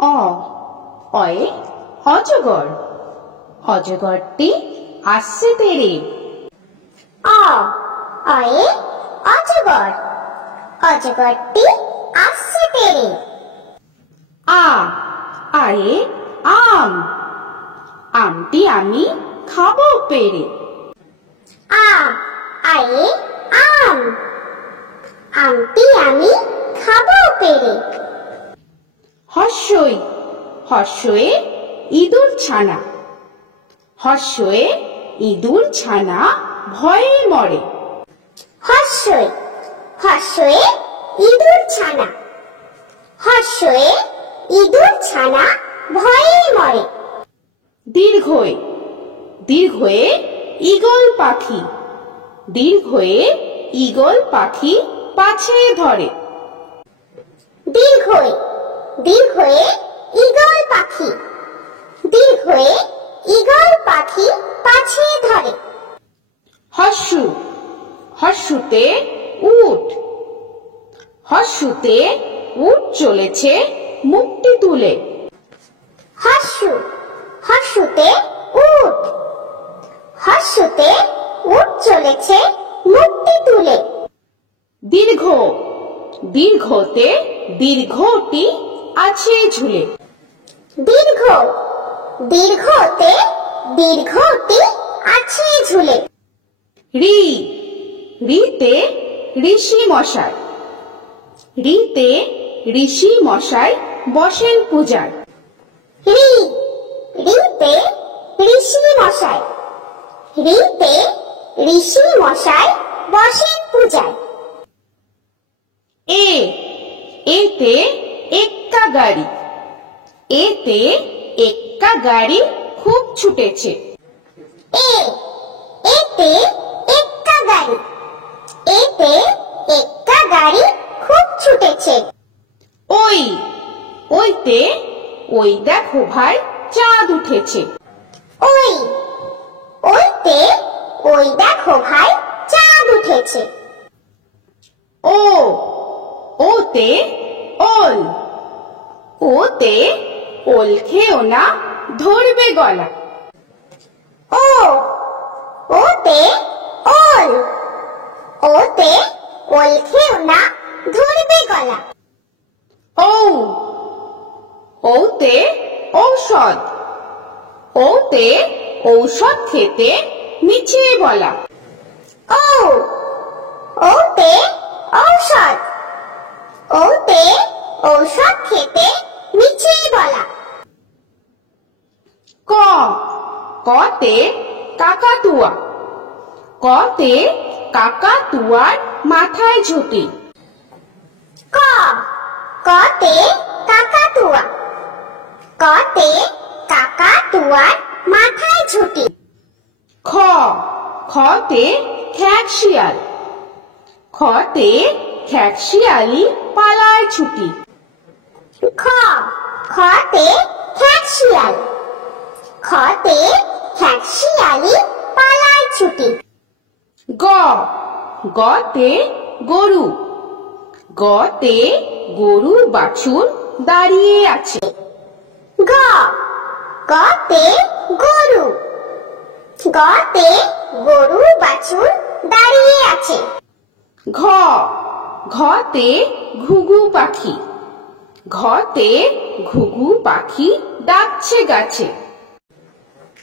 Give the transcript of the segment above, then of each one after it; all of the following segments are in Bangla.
অ অয়ে অজগর, অজগরটি আসছে তেড়ে। অ অয়ে অজগর, অজগরটি আসছে তেড়ে। আ আয়ে আম, আমটি আমি খাবো পেড়ে। আ আয়ে আম, আমটি আমি খাবো পেড়ে। হর্ষই হর্ষয়ে ইঁদুর ছানা, হর্ষয়ে ইঁদুর ছানা ভয়ে মরে। হর্ষই হর্ষয়ে ইঁদুর ছানা, হর্ষয়ে ইঁদুর ছানা ভয়ে মরে। দীর্ঘই দীর্ঘয়ে ঈগল পাখি, দীর্ঘয়ে ঈগল পাখি পাছে ধরে। দীর্ঘই দীর্ঘয়ে ঈগল পাখি, দীর্ঘয়ে ঈগল পাখি পাছে ধরে। হর্ষু হর্ষুতে উট, হর্ষুতে উট চলেছে মুখটি তুলে। হর্ষু হর্ষুতে উট, হর্ষুতে উট চলেছে মুখটি তুলে। দীর্ঘ দীর্ঘতে দীর্ঘটি আছে ঝুলে। দীর্ঘ দীর্ঘতে দীর্ঘটি আছে ঝুলে। রি রিতে ঋষি মশাই, রিতে ঋষি মশাই বসেন পূজায়। রি রিতে ঋষি মশাই, রিতে ঋষি মশাই বসেন পূজায়। এ এতে এক্কা গাড়ি, এতে এক্কা গাড়ি খুব ছুটেছে। এ এতে এক্কা গাড়ি, এতে এক্কা গাড়ি খুব ছুটেছে। ওই ওইতে ওই দেখো ভাই চাঁদ উঠেছে। ওই ওইতে ওই দেখো ভাই চাঁদ উঠেছে। ও ওতে ওল, ওতে ওল খেও না ধরবে গলা। ও ওতে ওল, ওতে ওল খেও না ধরবে গলা। ও ওতে ঔষধ, ওতে ঔষধ খেতে মিছে বলা। ও ওতে ঔষধ, ওতে ঔষধ খেতে মিছে বলা। ক কতে কাকাতুয়া, কতে কাকাতুয়ার মাথায় ঝুঁটি। ক কতে কাকাতুয়া, কতে কাকাতুয়ার মাথায় ঝুঁটি। খ খতে খ্যাকশিয়াল, খতে খ্যাকশিয়ালি পালায় ছুটি। খ খতে খ্যাকশিয়াল, খতে খ্যাকশিয়ালি পালায় ছুটি। গ গতে গরু, গতে গরুর বাছুর দাঁড়িয়ে আছে। গ গতে গরু, গতে গরুর বাছুর দাঁড়িয়ে আছে। ঘ ঘতে ঘুঘু পাখি, ঘতে ঘুঘু পাখি ডাকছে গাছে।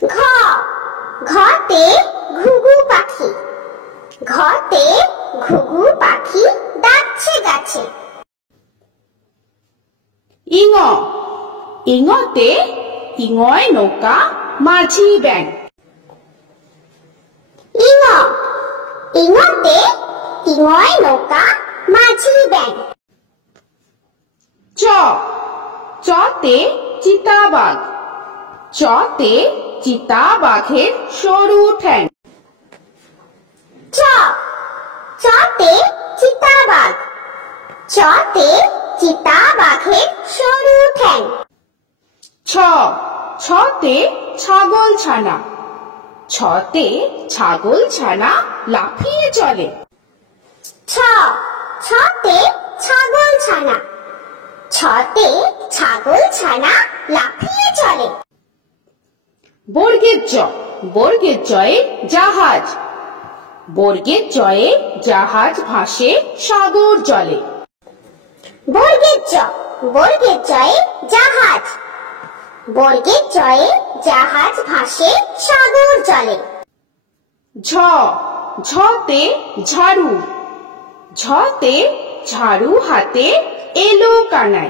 ঘ ঘতে ঘুঘু পাখি, ঘতে ঘুঘু পাখি ডাকছে গাছে। ইঙ ইঙতে ইঙয় নৌকা মাঝি ব্যাং। ইঙ ইঙতে ইঙয় নৌকা মাঝি ব্যাং। চ চতে চিতাবাঘ, চতে চিতাবাঘের সরু ঠ্যাং। চ চতে চিতাবাঘ, চতে চিতাবাঘের সরু ঠ্যাং। ছ ছতে ছাগল ছানা, ছতে ছাগল ছানা লাফিয়ে চলে। ছ ছতে ছাগল ছানা, ছতে ছাগল ছানা লাফিয়ে চলে। বর্গের জ, বর্গের জয়ে জাহাজ। বর্গের জয়ে জাহাজ ভাসে সাগর জলে। বর্গের জ, বর্গের জয়ে জাহাজ। বর্গের জয়ে জাহাজ ভাসে সাগর জলে। ঝ, ঝতে ঝাড়ু। ঝতে ঝাড়ু হাতে এলো কানাই।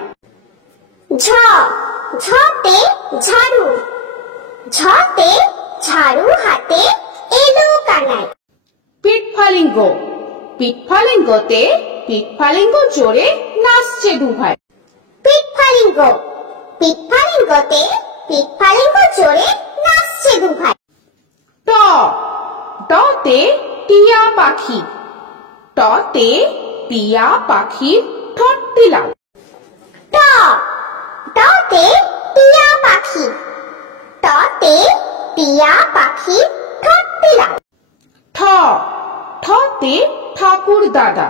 ঝ, ঝতে ঝাড়ু। ঝতে ঝাড়ু হাতে এলো কানাই। পিঠফালিঙ্গ, পিঠফালিঙ্গতে পিঠফালিঙ্গ জোরে নাচছে দুভাই। পিঠফালিঙ্গ, পিঠফালিঙ্গতে পিঠফালিঙ্গ জোরে নাচছে দুভাই। ট, টতে টিয়া পাখি। টতে টিয়া পাখির ঠোঁটটি লাল। ট, টতে টিয়া পাখি। টতে টিয়া পাখি ঠোঁটটি লাল। ঠ, ঠতে ঠাকুর দাদা।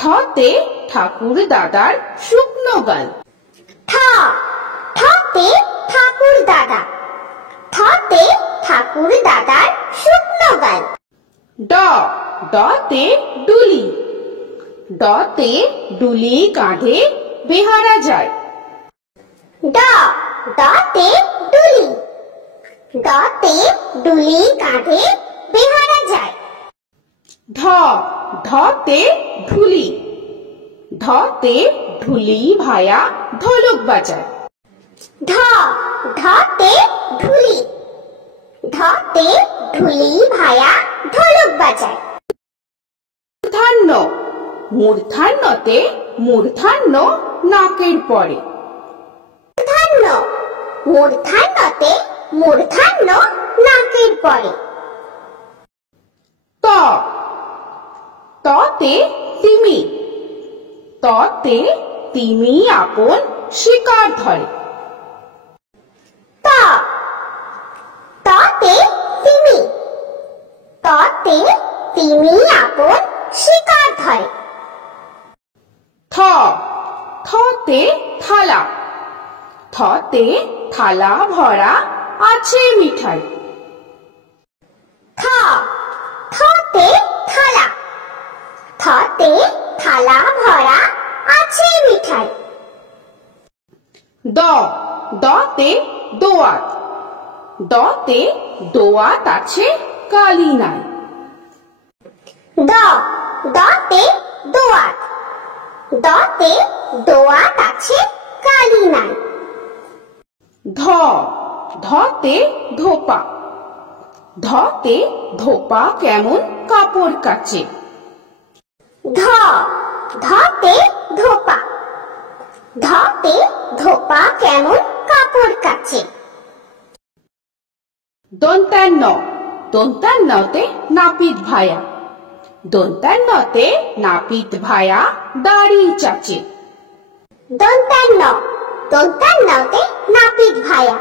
ঠতে ঠাকুর দাদার শুকনো গাল। ঠ, ঠতে ঠাকুর দাদা। ঠতে ঠাকুর দাদার শুকনো গাল। ড, ডতে ডুলি। ডতে ডুলি কাঁধে বেহারা যায়। ড, ডতে ডুলি। ডতে ডুলি কাঁধে বেহারা যায়। ঢ, ঢতে ঢুলি। ঢতে ঢুলি ভায়া ঢোলক বাজায়। ঢ, ঢতে ঢুলি। ঢতে ঢুলি ভায়া ঢোলক বাজায়। মূর্ধান্য, মূর্ধান্যতে মূর্ধান্য নাকের পরে। মূর্ধান্য, মূর্ধান্যতে মূর্ধান্য নাকের পরে। ত, ততে তিমি। ততে তিমি আপন শিকার ধরে। ত, ততে তিমি। ততে তিমি আপন শিকার ধরে। থ, থতে থালা। থতে থালা ভরা আছে মিঠাই। থ, থতে থালা। থতে থালা ভরা আছে মিঠাই। দ, দতে দোয়াত। দতে দোয়াত আছে কালি নাই। দ, দতে দোয়াত। দতে দোয়াত আছে কালি নাই। ধ, ধতে ধোপা। ধতে ধোপা কেমন কাপড় কাচে। ধ, ধতে ধোপা। ধতে ধোপা কেমন কাপড় কাচে। দন্তান্ন, দন্তান্নতে নাপিত ভায়া। দন্তান্নতে নাপিত ভায়া দাড়ি চাচে। দন্তান্ন, দন্তান্নতে নাপিত ভায়া।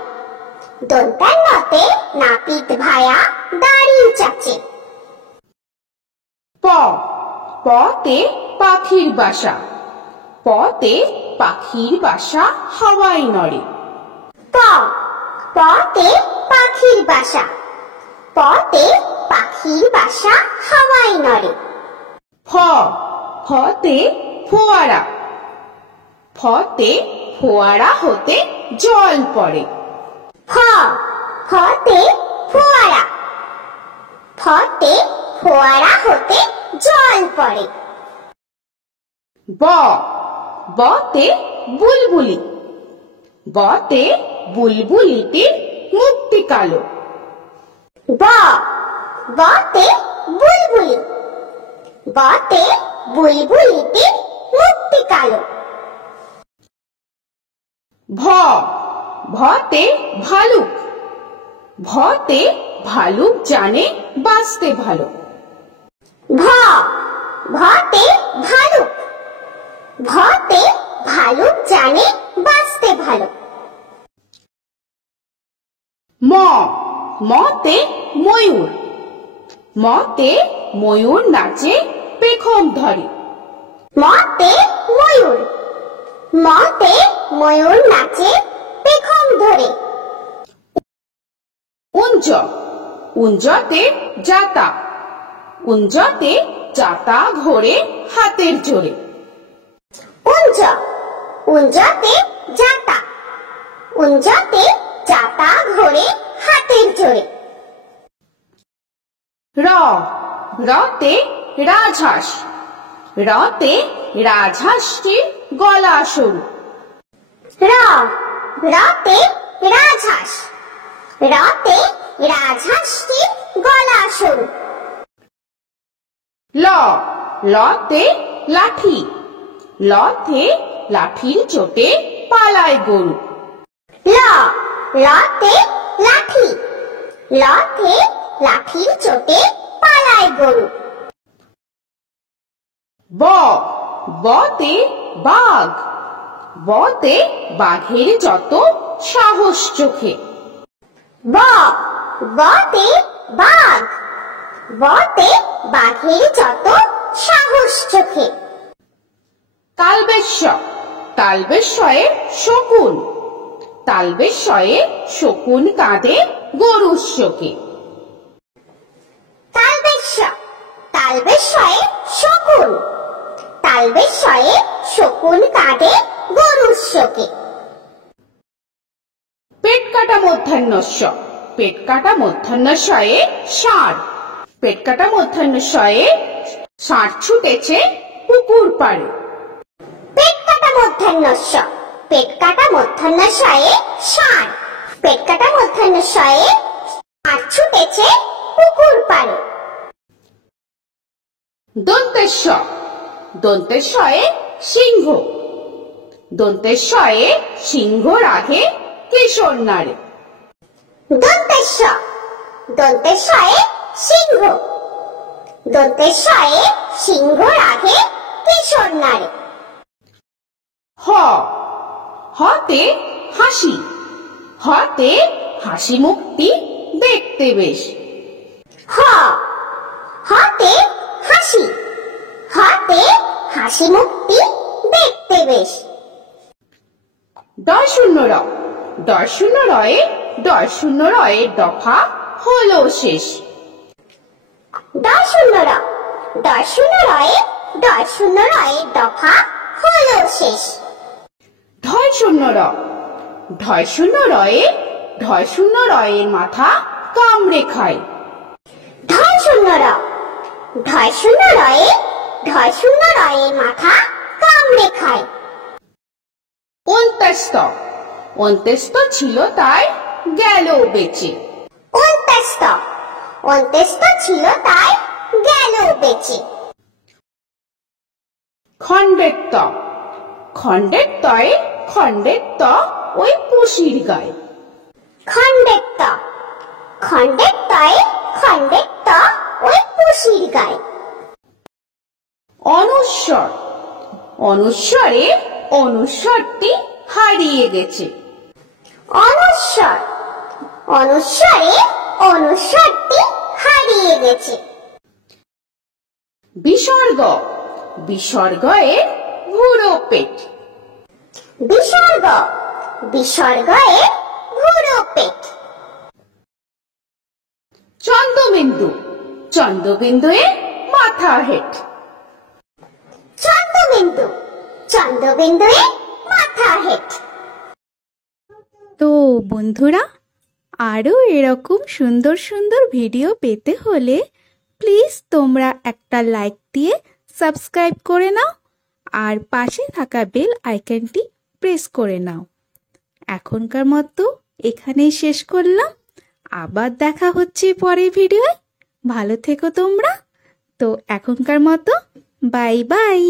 দন্তান্নতে নাপিত ভায়া দাড়ি চাচে। প, পতে পাখির বাসা। পতে পাখির বাসা হাওয়ায় নড়ে। প, পতে পাখির বাসা। পতে পাখির বাসা হাওয়ায় নড়ে। ফ, ফতে ফোয়ারা। ফতে ফোয়ারা হতে জল পড়ে। ফ, ফতে ফোয়ারা। ফতে ফোয়ারা হতে জল পড়ে। ব, বতে বুলবুলি। বতে বুলবুলিটির মুক্তি কালো। ব, বতে বুলবুলি। বতে বুলবুলিটির মুক্তি কালো। ভ, ভতে ভালুক। ভতে ভালুক জানে বাঁচতে ভালো। ভ, ভতে ভালুক। ভতে ভালুক জানে বাঁচতে ভালো। ম, মতে ময়ূর। মতে ময়ূর নাচে পেখম ধরে। মতে ময়ূর। মতে ময়ূর নাচে পেখম ধরে। উঞ্জ উঞ্জতে যাতা উঞ্জতে যাতা ঘোরে হাতের জোরে। উঞ্জ উঞ্জতে যাতা উঞ্জতে যাতা ঘোরে হাতের জোরে। র রতে রাজহাঁস রতে রাজহাঁসটির গলা সরু। র রতে রাজহাঁস রতে রাজহাঁসটির গলা সরু। ল লতে লাঠি লতে লাঠির চোটে পালায় গরু। ল লতে লাঠি লতে লাঠির চোটে পালায় গরু। ব বতে বাঘ বতে বাঘের যত সাহস চোখে। ব বতে বাঘ বতে বাঘের যত সাহস চোখে। তালবেশ্য তালবেশ্বয়ে শকুন তালবেশ্বয়ে শকুন কাঁদে গরুর শোকে। তালবেশ্য তালবেশ্বয়ে শকুন তালবেশ্বয়ে শকুন কাঁদে গরুর শোকে। পেট কাটা মধ্যাহ্নস্য পেট কাটা মধ্যাহ্নস্বয়ে ষাঁড় পেট কাটা মধ্যাহ্নস্বয়ে ষাঁড় ছুটেছে পুকুর পাড়ে। পেট কাটা মধ্যাহ্নস্য পেট কাটা মধ্যাহ্নস্বয়ে ষাঁড় পেট কাটা মধ্যাহ্নস্বয়ে ষাঁড় ছুটেছে পুকুর পাড়ে। দন্তেশ্ব দন্তেশ্বয়ে সিংহ দন্তেশ্বয়ে সিংহ রাধে কেশর নাড়ে। দন্তেশ্ব দন্তেশ্বয়ে সিংহ দন্তেশ্বয়ে সিংহ রাধে কেশর নাড়ে। হ হতে হাসি হতে হাসি মুখটি দেখতে বেশ। হ হতে হাসি হতে হাসি মুখটি দেখতে বেশ। ডয় শূন্য র ডয় শূন্য রয়ে ডয় শূন্য রয়ের দফা হলো শেষ। ডয় শূন্য র ডয় শূন্য রয়ে ডয় শূন্য রয়ের দফা হলো শেষ। ঢয় শূন্য র ঢয় শূন্য রয়ে ঢয় শূন্য রয়ের মাথা কামড়ে খায়। ঢয় শূন্য র ঢয় শূন্য রয়ে ঢয় শূন্য রয়ের মাথা কামড়ে খায়। অন্ত্যস্ত অন্ত্যস্ত ছিল তাই গেল বেঁচে। অন্ত্যস্ত অন্ত্যস্ত ছিল তাই গেল বেঁচে। খণ্ডেত্ব খণ্ডেত্বয়ে খণ্ডেত্ব ওই পুষির গায়ে। খণ্ডেত্ব খণ্ডেত্বয়ে খণ্ডেত্ব ওই পুষির গায়ে। অনুস্বর অনুস্বরে অনুস্বরটি হারিয়ে গেছে। অনুস্বর অনুস্বরে অনুস্বরটি হারিয়ে গেছে। বিসর্গ বিসর্গয়ে ভুরো পেট। বিসর্গ বিসর্গয়ে ভুরো পেট। চন্দ্রবিন্দু চন্দ্রবিন্দুয়ে মাথা হেট। চন্দ্রবিন্দু চন্দ্রবিন্দুয়ে মাথা হেট। তো বন্ধুরা, আরও এরকম সুন্দর সুন্দর ভিডিও পেতে হলে প্লিজ তোমরা একটা লাইক দিয়ে সাবস্ক্রাইব করে নাও আর পাশে থাকা বেল আইকনটি প্রেস করে নাও। এখনকার মতো এখানেই শেষ করলাম। আবার দেখা হচ্ছে পরের ভিডিওয়। ভালো থেকো তোমরা। তো এখনকার মতো বাই বাই।